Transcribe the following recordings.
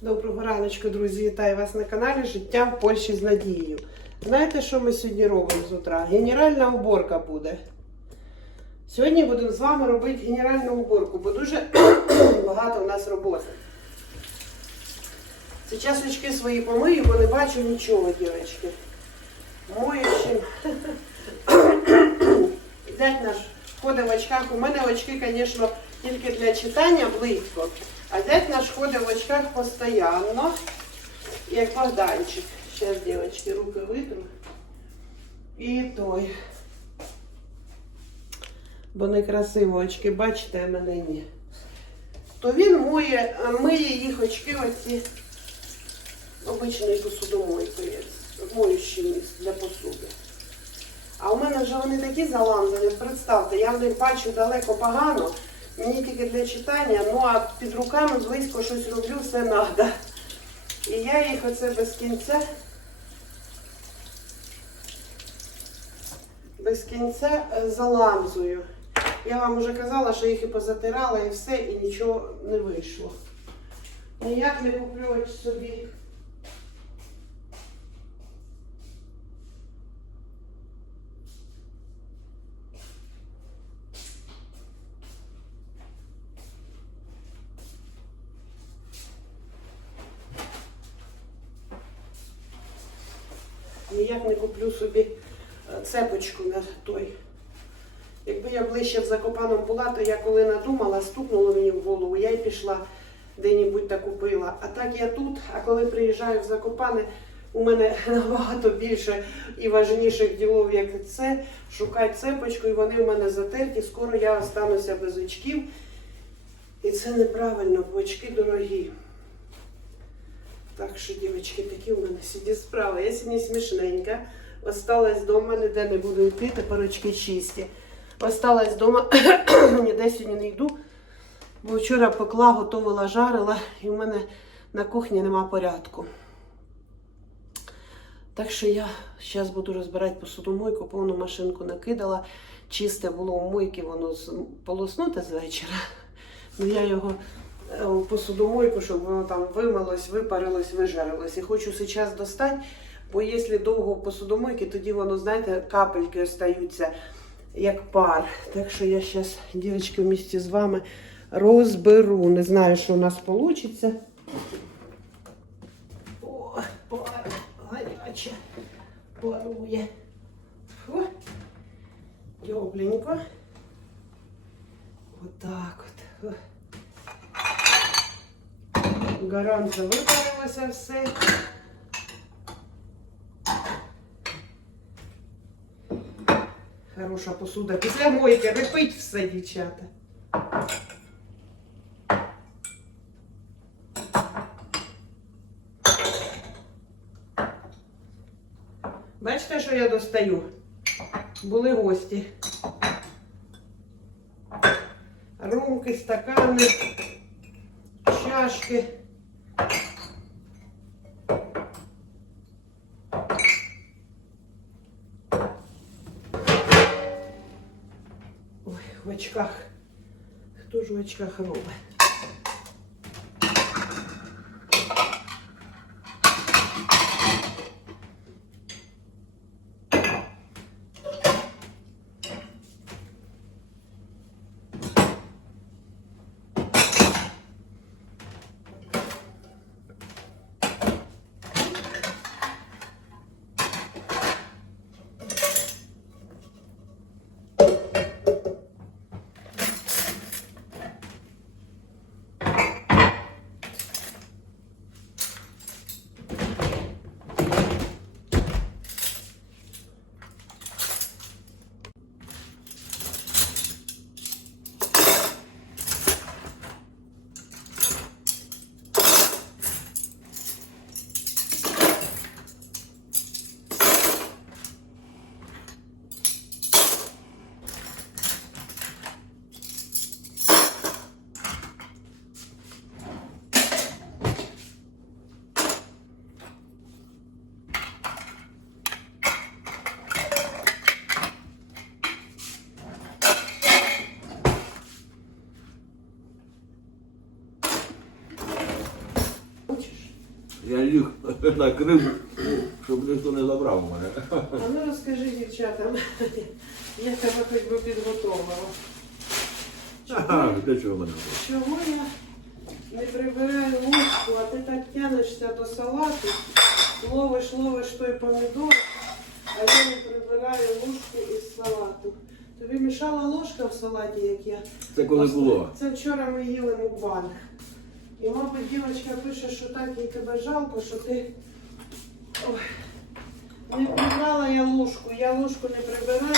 Доброго раночку, друзі! Вітаю вас на каналі Життя в Польщі з Надією. Знаєте, що ми сьогодні робимо з утра? Генеральна уборка буде. Сьогодні будемо з вами робити генеральну уборку, бо дуже багато у нас роботи. Зараз очки свої помию, бо не бачу нічого, дівчатки. Моючим. Дядь наш ходить в очках. У мене очки, звісно, тільки для читання близько. А дядь наш ходить в очках постійно, як Богданчик. Зараз, дівчатки, руки витру. І той. Бо некрасиво очки, бачите, а мене ні. То він моє, миє їх очки оці обичною посудомойкою, моющий місць для посуди. А у мене вже вони такі заламзані, представте, я в них бачу далеко погано, мені тільки для читання, ну а під руками близько щось роблю, все треба. І я їх оце без кінця, без кінця е, заламзую. Я вам вже казала, що їх і позатирала, і все, і нічого не вийшло. Ніяк не куплю собі. Ніяк не куплю собі е, цепочку на той. Якби я ближче в Закопаном була, то я коли надумала, стукнуло мені в голову, я й пішла де-небудь та купила. А так я тут, а коли приїжджаю в Закопане, у мене набагато більше і важніших ділов, як це, шукати цепочку, і вони в мене затерті, скоро я остануся без очків. І це неправильно, бо очки дорогі. Так що, дівчатки, такі у мене сьогодні справи. Я сьогодні смішненька. Осталась вдома, ніде не буду йти, тепер очки чисті. Осталась вдома, ніде сьогодні не йду. Бо вчора пекла, готувала, жарила, і в мене на кухні нема порядку. Так що я зараз буду розбирати посудомойку, повну машинку накидала. Чисте було у мойки, воно полоснуте з вечора. Ну я його е, посудомойку, щоб воно там вимилось, випарилось, вижарилось. І хочу зараз достати, бо якщо довго в посудомойці, тоді воно, знаєте, капельки остаються як пар. Так що я зараз, дівчатки, вместе з вами розберу. Не знаю, що у нас вийде. О, гаряче, парує. Тепленько. Отак от. Гаранта випарилося все. Хороша посуда. Після мойки випить все, дівчата. Бачите, що я достаю? Були гості. Румки, стакани, чашки. Ой, в очках. Хто ж в очках робить? Я ліг накрив, щоб ніхто не забрав мене. А ну розкажи дівчатам, я тебе хоч би підготовила. Ага, Для чого мене? Чого я не прибираю ложку, а ти так тянешся до салату, ловиш, ловиш той помідор, а я не прибираю ложку із салату. Тобі мішала ложка в салаті, як я. Це коли було. Це вчора ми їли мукбанг. І, мабуть, дівчинка пише, що так їй тебе жалко, що ти. Ой, не прибрала я ложку. Я ложку не прибираю,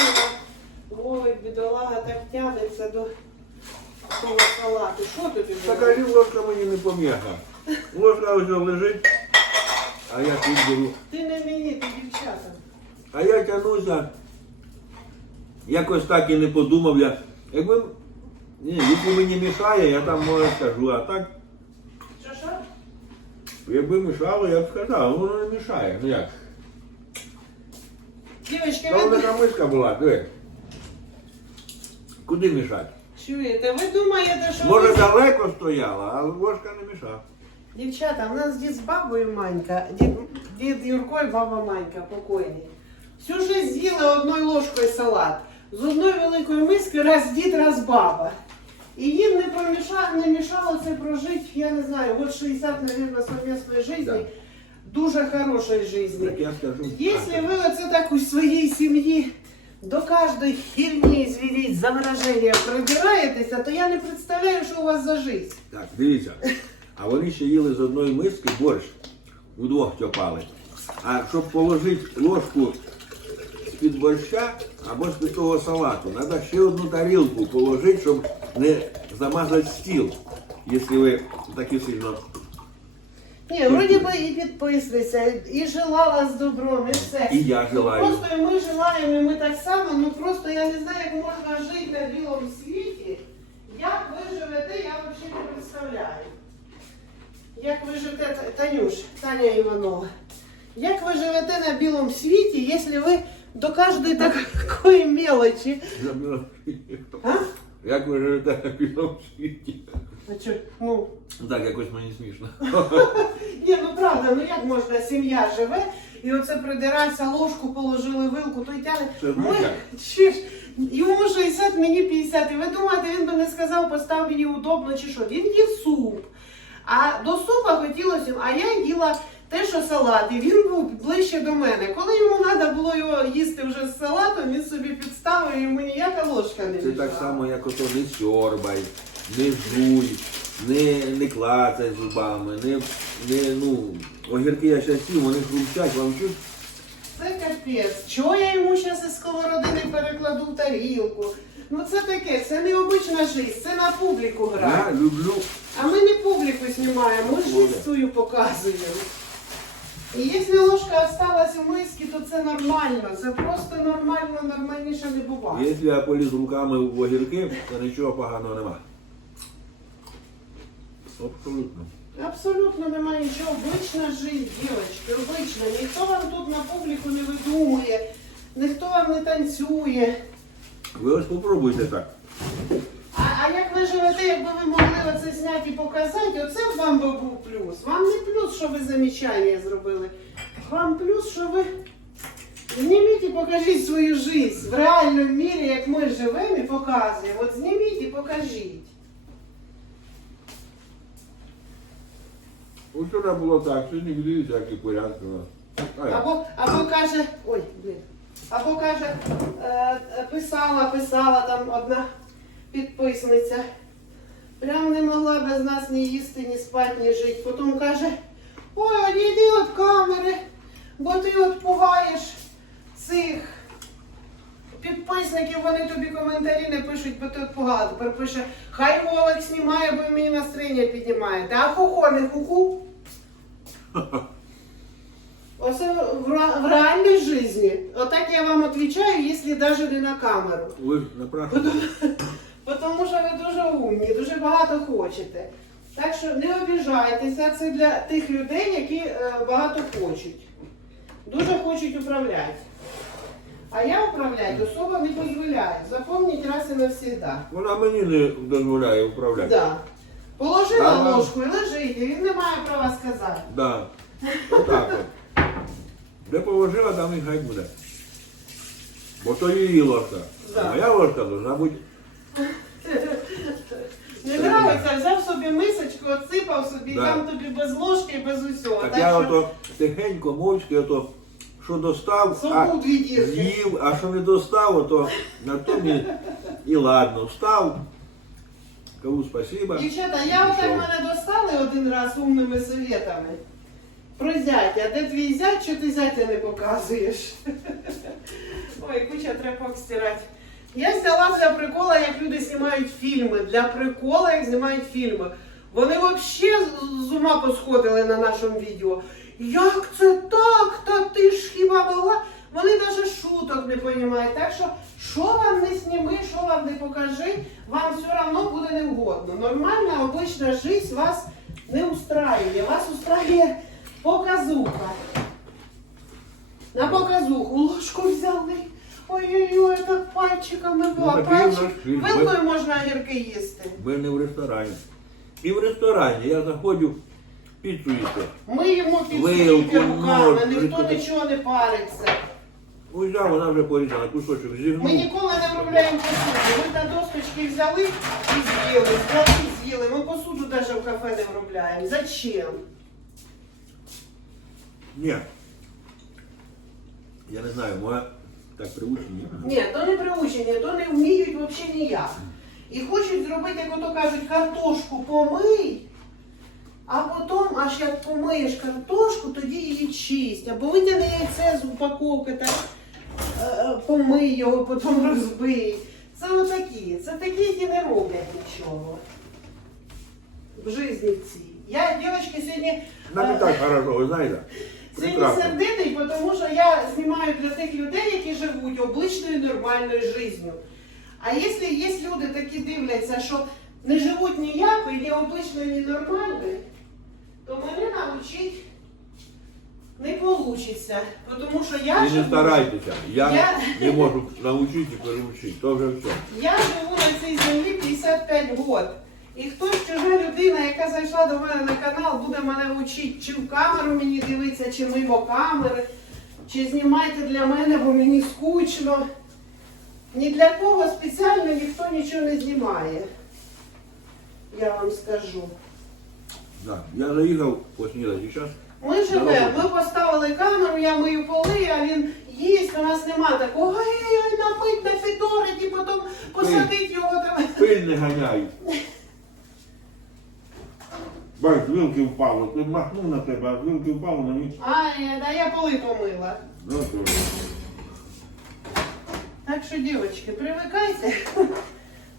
Вовик бідолага так тягнеться до того салату. Що тобі Така ложка мені не пом'яка. Ложка ось лежить, а я тут беру. Ти не мені, ти дівчата. А я тянуся. Якось так і не подумав я. Якби. Ні, якщо мені мішає, я там може скажу, а так, Що якби мішало, я б сказав, воно не мішає. Ну як? Дівчатки, ви така миска була, диви. Куди мішати? чуєте? Ви думаєте, що Може ви- далеко стояла, а ложка не мішав. Дівчата, у нас дід з бабою Манька, дід, дід Юрко і баба Манька покойні. Всю жизнь з'їли одною ложкою салат. З одної великої миски раз дід, раз баба. І їм не помішало, не мішало це прожити, я не знаю, год 60, мабуть, совместної житті. Да. Дуже хорошої житті. Так я скажу. Якщо ви оце так у своїй сім'ї до кожної херні, звіріть, замораження прибираєтеся, то я не представляю, що у вас за життя. Так, дивіться. А вони ще їли з одної миски борщ, удвох тьопали. А щоб положити ложку з-під борща або з-під того салату, треба ще одну тарілку положити, щоб не замазати стіл, якщо ви такі сильно. Ні, вроді би і підписниця, і желала з добром, і все. І я желаю. Просто і ми желаємо, і ми так само, ну просто я не знаю, як можна жити на білому світі. Як ви живете, я взагалі не представляю. Як ви живете, Танюш, Таня Іванова, як ви живете на білому світі, якщо ви до кожної такої мелочі. А? Як ви живете білому світі? А чо, ну, Так, якось мені смішно. Ні, ну правда, ну як можна, сім'я живе, і оце придирається, ложку положили вилку, той тяне. Це Ми, чи ж, йому 60, мені 50. І ви думаєте, він би не сказав, постав мені удобно чи що? Він їв суп. А до супа хотілося, а я їла те, що салат, і він був ближче до мене. Коли йому треба було його їсти вже з салатом, він собі підставив, і йому ніяка ложка не Це мішала. так само, як ото не сьорбай, не жуй, не, не клацай зубами, не, не ну, огірки я ще сів, вони хрустять, вам чуть. Це капець. Чого я йому зараз із сковороди не перекладу в тарілку? Ну це таке, це не обична життя, це на публіку гра. Я люблю. А ми не публіку знімаємо, ми свою показуємо. І якщо ложка осталась у мисці, то це нормально. Це просто нормально, нормальніше не буває. Якщо я поліз руками в огірки, то нічого поганого нема. Абсолютно. Абсолютно немає нічого. Обична життя, дівчатки, обична. Ніхто вам тут на публіку не видумує, ніхто вам не танцює. Ви ось попробуйте так. А, як ви живете, якби ви могли оце зняти і показати, оце б вам би був плюс. Вам не плюс, що ви замічання зробили. Вам плюс, що ви зніміть і покажіть свою життя в реальному мірі, як ми живемо і показуємо. От зніміть і покажіть. Вчора було так, сьогодні дивіться, які порядки у нас. Або, або каже, ой, блін. Або каже, е, е, писала, писала там одна підписниця. Прям не могла без нас ні їсти, ні спати, ні жити. Потім каже, ой, одійди від камери, бо ти от пугаєш цих підписників, вони тобі коментарі не пишуть, бо ти от пугала. Тепер пише, хай Вовик знімає, бо мені настроєння піднімаєте. А хухо не хуху. Оце в, в реальній житті. Отак я вам відповідаю, якщо навіть не на камеру. Ви напрашуєте. Тому що ви дуже умні, дуже багато хочете. Так що не обіжайтеся, це для тих людей, які е, багато хочуть. Дуже хочуть управляти. А я управляти особо не дозволяю. Запомніть раз і навсегда. Вона мені не дозволяє управляти. Да. Положила Ага. ложку і лежить, і він не має права сказати. Да. там і хай буде. Бо то її ложка. Да. Моя ложка должна бути. Не нравиться, взяв собі мисочку, отсипав собі, Да. там тобі без ложки і без усього. Так Так я що ото тихенько, мовчки, ото, що достав, а дві дірки. з'їв, а що не достав, то на тому і ладно, встав. Кажу спасибо. Дівчата, я Пішов. отак мене достали один раз умними советами. Про зятя. Де твій зять, що ти зятя не показуєш? Ой, куча тряпок стирати. Я взяла для прикола, як люди знімають фільми. Для прикола, як знімають фільми. Вони взагалі з ума посходили на нашому відео. Як це так? Та ти ж хіба могла? Вони навіть шуток не розуміють. Так що, що вам не сніми, що вам не покажи, вам все одно буде невгодно. Нормальна, обична життя вас не устраює. Вас устраює показуха. На показуху ложку взяли. Ой-ой-ой, так пальчиками Ну, була. такий у нас Пальчик. фільм. Вилкою можна огірки їсти. Ми не в ресторані. І в ресторані я заходжу піцу їсти. Ми їмо Вилку, руками, нож, ніхто нічого не париться. Узяв, вона вже порізана, кусочок Ми зігнув. ніколи не вробляємо посуду. Ми на досточки взяли і з'їли, взяли і з'їли. Ми посуду навіть в кафе не вробляємо. Зачем? Ні. Я не знаю, моя так приучені. Ні, то не приучені, то не вміють взагалі ніяк. І хочуть зробити, як ото кажуть, картошку помий, а потім, аж як помиєш картошку, тоді її чисть. Або витягни яйце з упаковки, так е, е, помий його, потім розбий. Це отакі. Це такі, які не роблять нічого. В житті цій. Я, дівчатки, сьогодні. Нам е, і так хорошо, ви знаєте. Сьогодні Прекрасно. сердитий, тому що я знімаю для тих людей, які живуть обичною нормальною життю. А якщо є люди такі дивляться, що не живуть ніякою, ні обичною, ні нормальною, то мене навчить не вийде. Тому що я І не живу, старайтеся. Я, Я- не можу навчити і переучити. То вже все. я живу на цій землі 55 років. І хтось чужа людина, яка зайшла до мене на канал, буде мене вчити, чи в камеру мені дивитися, чи мимо камери, чи знімайте для мене, бо мені скучно. Ні для кого спеціально ніхто нічого не знімає. Я вам скажу. Да. Я заїхав поснідати зараз. Ми живемо, ми поставили камеру, я мию поли, а він їсть, у нас нема такого, ой, напить, нафіторить і потім посадить його. Пиль не ганяй. Бач, вилки впало. Ти махнув на тебе, а вилки впало на мій. Ай, да я поли помила. Ну, то. Так что, девочки, привыкайте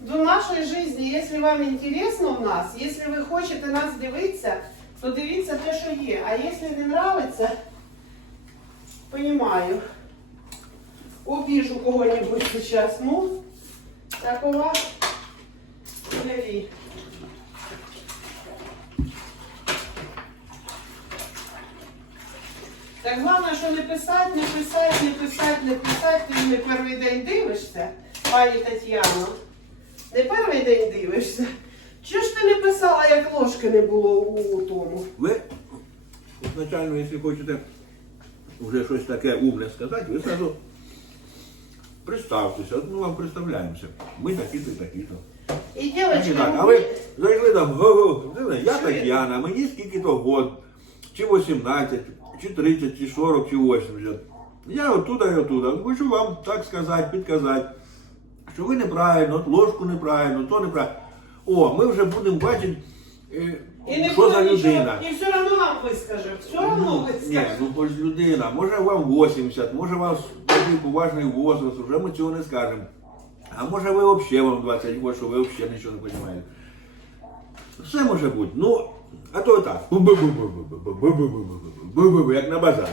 до нашої житті. Якщо вам інтересно в нас, якщо ви хочете нас дивитися, то дивіться те, що є. А якщо не нравиться, понимаю, обіжу кого-нибудь сейчас. Ну, такова живі. Так головне, що не писати, не писати, не писати, не писати, ти не перший день дивишся, пані Тетяно. Не перший день дивишся. Чого ж ти не писала, як ложки не було у тому? Ви, спочатку, якщо хочете вже щось таке умне сказати, ви сразу представтеся. От ми вам представляємося. Ми такі-то і такі-то. І дівчатки, так. А ви зайшли там, го-го, я Що я? Тетяна, мені скільки-то год, чи 18, чи 30, чи 40, чи 80. Я оттуда і оттуда. Хочу вам так сказати, підказати, що ви неправильно, ложку неправильно, то неправильно. О, ми вже будемо бачити, е, і що за людина. І все одно вам вискаже. Все одно Ну, ні, ну хоч людина, може вам 80, може вам такий поважний возраст, вже ми цього не скажемо. А може ви взагалі вам 20 років, що ви взагалі нічого не розумієте все може бути. Ну, а то так. Як на базарі.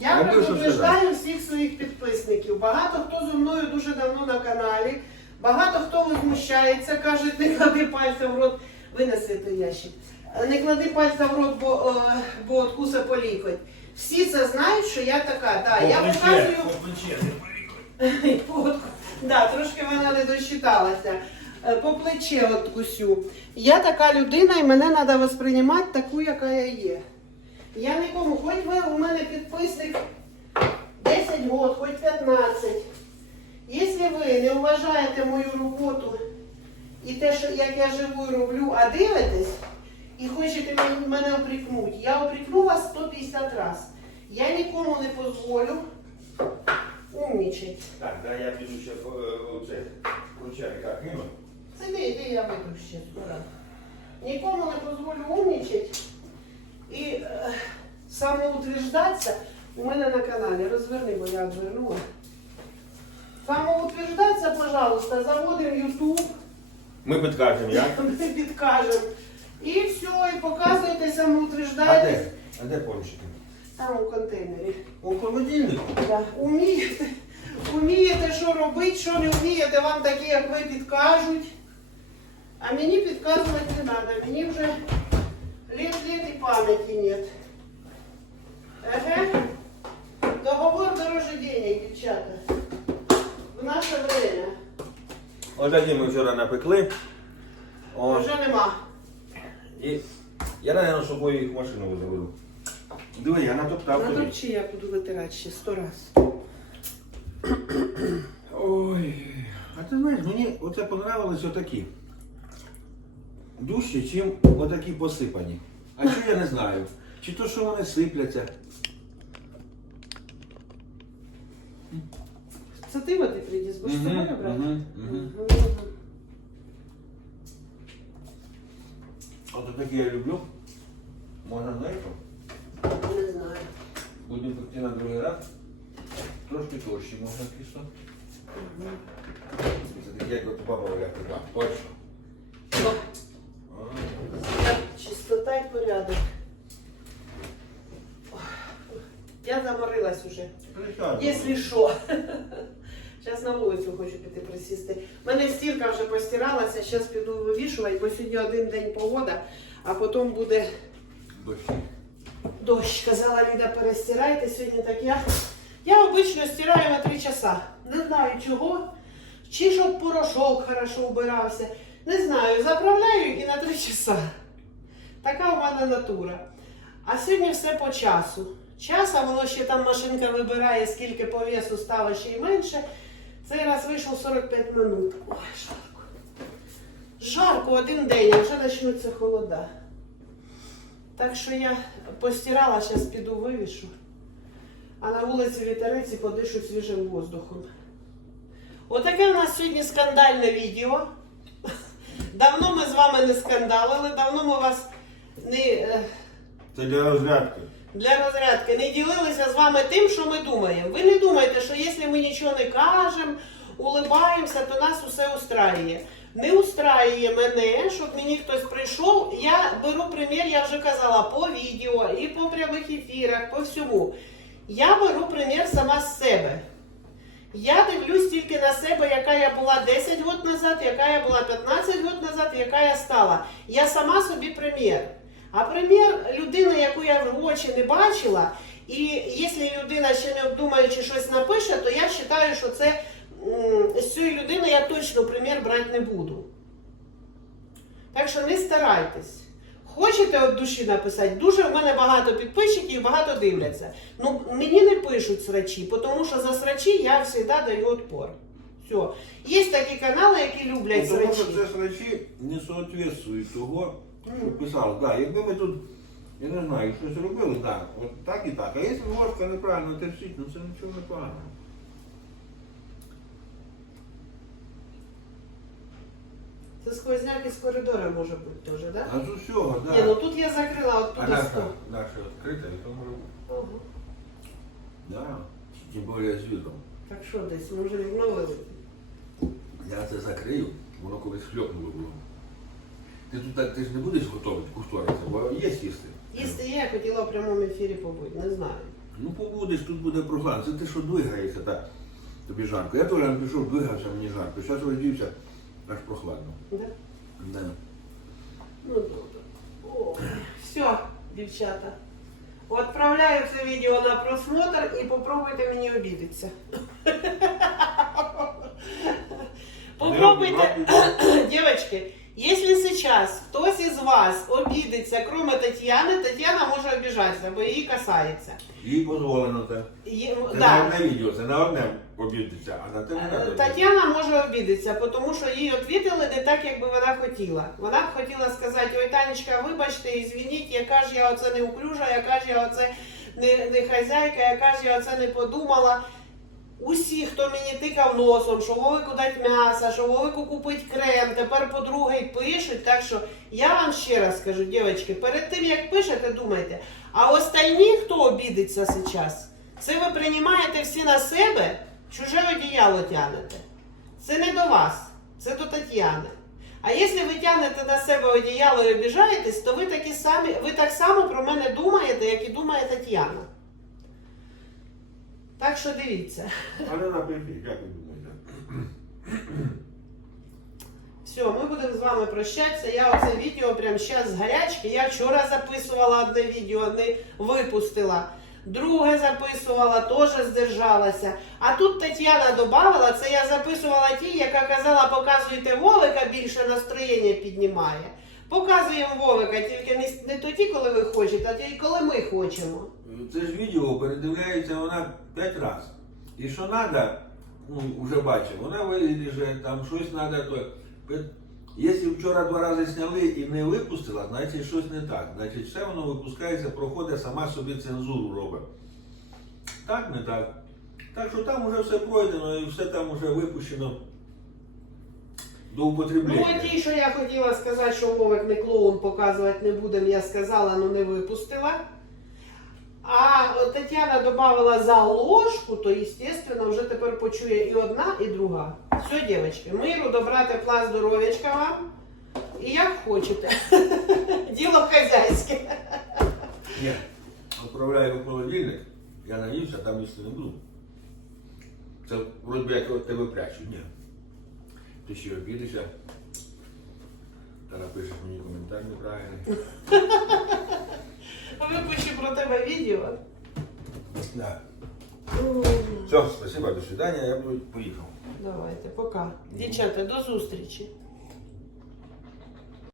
Я Аби всіх своїх підписників. Багато хто зі мною дуже давно на каналі, багато хто возмущається, каже, не клади пальця в рот, винеси той ящик. Не клади пальця в рот, бо, е, бо откуса полікоть. Всі це знають, що я така. Да, я показую. Я не Да, трошки вона не дочиталася. Е, По плече от кусю. Я така людина, і мене треба восприймати таку, яка я є. Я нікому, хоч ви у мене підписник 10 год, хоч 15. Якщо ви не вважаєте мою роботу і те, що як я живу і роблю, а дивитесь, і хочете мене опрікнути, я опрікну вас 150 разів. Я нікому не дозволю умнічати. Так, да, я піду ще оце ключарика кину. Сиди, іди, я вийду ще скоро. Нікому не дозволю умнічати і е, самоутверждатися у мене на каналі. Розверни, бо я відвернула. Самоутверждатися, пожалуйста, заводимо YouTube, Ми підкажемо, як? ми підкажемо. І все, і показуєте, А самоутверждаєтесь де? А де пончики? там у контейнері. У холодильнику. Да. Умієте, умієте, що робити, що не вмієте, вам такі, як ви, підкажуть. А мені підказувати не треба. Мені вже літ-літ і пам'яті нет. Еге. Договор дороже денег, дівчата. В наше время. Ось тоді ми вчора напекли. О, Вже нема. і я, наверное, з собою їх в машину заведу. Диви, я натоптав тобі. Натопчи, я буду витирати ще сто раз. Ой, а ти знаєш, мені оце понравилось отакі. Дужче, чим отакі посипані. А що я не знаю? Чи то, що вони сипляться? Це ти води приніс, бо ж Мгм, брати? мгм, мгм. Мгм. От такі я люблю. Можна що? Не знаю. Будемо пекти на другий раз. Трошки товщі можна кисло. Це таке, як от баба Оля казала. Точно. О, А, Чистота і порядок. Я заморилась уже. присядь. Якщо що. Зараз на вулицю хочу піти присісти. У мене стірка вже постиралася, зараз піду вивішувати, бо сьогодні один день погода, а потім буде Дощі. дощ. Казала Ліда, перестирайте. Сьогодні так я. Я обично стираю на 3 часа. Не знаю чого. Чи щоб порошок хорошо вбирався. Не знаю, заправляю і на 3 часа. Така в мене натура. А сьогодні все по часу. Час, а воно ще там машинка вибирає, скільки по весу стало ще й менше. Цей раз вийшов 45 минут. Ой, жарко. Жарко один день, а вже почнуться холода. Так що я постирала, зараз піду вивішу. А на вулиці вітерець і подишу свіжим воздухом. Отаке у нас сьогодні скандальне відео. Давно ми з вами не скандалили, давно ми вас не, е, Це для розрядки. Для розрядки не ділилися з вами тим, що ми думаємо. Ви не думайте, що якщо ми нічого не кажемо, улибаємося, то нас усе устраює. Не устраює мене, щоб мені хтось прийшов. Я беру примір, я вже казала, по відео і по прямих ефірах, по всьому. Я беру примір сама з себе. Я дивлюсь тільки на себе, яка я була 10 років назад, яка я була 15 років назад, яка я стала. Я сама собі примір. А примір людини, яку я в очі не бачила, і якщо людина ще не обдумаючи щось напише, то я вважаю, що це з цієї людини я точно примір брати не буду. Так що не старайтесь. Хочете від душі написати? Дуже в мене багато підписчиків, багато дивляться. Ну, мені не пишуть срачі, тому що за срачі я завжди даю відпор. Все. Є такі канали, які люблять Тому що це срачі не соответствують того, що писали. Да, якби ми тут, я не знаю, щось робили, так, от так і так. А якщо ложка неправильно терчить, ну це нічого не погано. Це сквозняк із коридора може бути теж, так? Да? А з усього, так. Ні, ну тут я закрила А туди наша, стол. наша відкрита, і тому Ага. да. Тим більше з віком. Так що десь, ми вже відновили. Я це закрию, воно колись хльопнуло було. Ти тут так ти ж не будеш готувати кушториця, бо є їсти. Їсти є, я хотіла в прямому ефірі побути, не знаю. Ну побудеш, тут буде прохладно. Це ти що двигаєшся так. Тобі жарко. Я теж пішов, двигався, мені жарко. Зараз роздівся, аж прохладно. Да? Да. Ну добре. О, все, дівчата. Отправляю це відео на просмотр і попробуйте мені обідатися. Попробуйте, дівчатки, Если сейчас хтось із вас обідеться, кроме Тетяни, Тетяна може обіжатися, бо її касається. Їй дозволено це. Є- Це да. на одне відео, це на одне обідеться, а на те не Е, треба. Тетяна може обідатися, тому що їй відповіли не так, як би вона хотіла. Вона б хотіла сказати, ой, Танечка, вибачте, ізвініть, яка ж я оце не уклюжа, яка ж я оце не, не хазяйка, яка ж я оце не подумала. Усі, хто мені тикав носом, що Вовику дать м'ясо, що Вовику купить крем, тепер по-друге пишуть. Так що я вам ще раз скажу, дівчатки, перед тим як пишете, думайте, а остальні, хто обідеться зараз, це ви приймаєте всі на себе, чуже одіяло тянете. Це не до вас, це до Тетяни. А якщо ви тянете на себе одіяло і обіжаєтесь, то ви такі самі, ви так само про мене думаєте, як і думає Тетяна. Так що дивіться. Але напишіть, як ви думаєте? Все, ми будемо з вами прощатися. Я оце відео прямо зараз з гарячки. Я вчора записувала одне відео, не випустила. Друге записувала, теж здержалася. А тут Тетяна додавала, це я записувала ті, яка казала, показуйте Вовика, більше настроєння піднімає. Показуємо Вовика, тільки не, не тоді, коли ви хочете, а тоді, коли ми хочемо. Це ж відео передивляється вона п'ять разів. І що треба, ну, вже бачив, вона виріже, там щось треба, то. Якщо вчора два рази зняли і не випустила, значить щось не так. Значить, все воно випускається, проходить, сама собі цензуру робить. Так, не так. Так що там вже все пройдено і все там вже випущено до Ну, употреблення. от ті, що я хотіла сказати, що Вовик не клоун показувати не будемо, я сказала, але не випустила. А Тетяна додавала за ложку, то, естественно, вже тепер почує і одна, і друга. Все, дівчатки, миру, добра, тепла, здоров'ячка вам. І як хочете. Діло хазяйське. Ні, відправляю в холодильник, я наївся, там їсти не буду. Це вроді як от тебе прячу. Ні. Ти ще обідишся. Та напишеш мені коментар неправильний. Випущу про тебе відео. Да. Все, спасибо, до свидання, я буду поїхав. Давайте, пока. Дівчата, до зустрічі.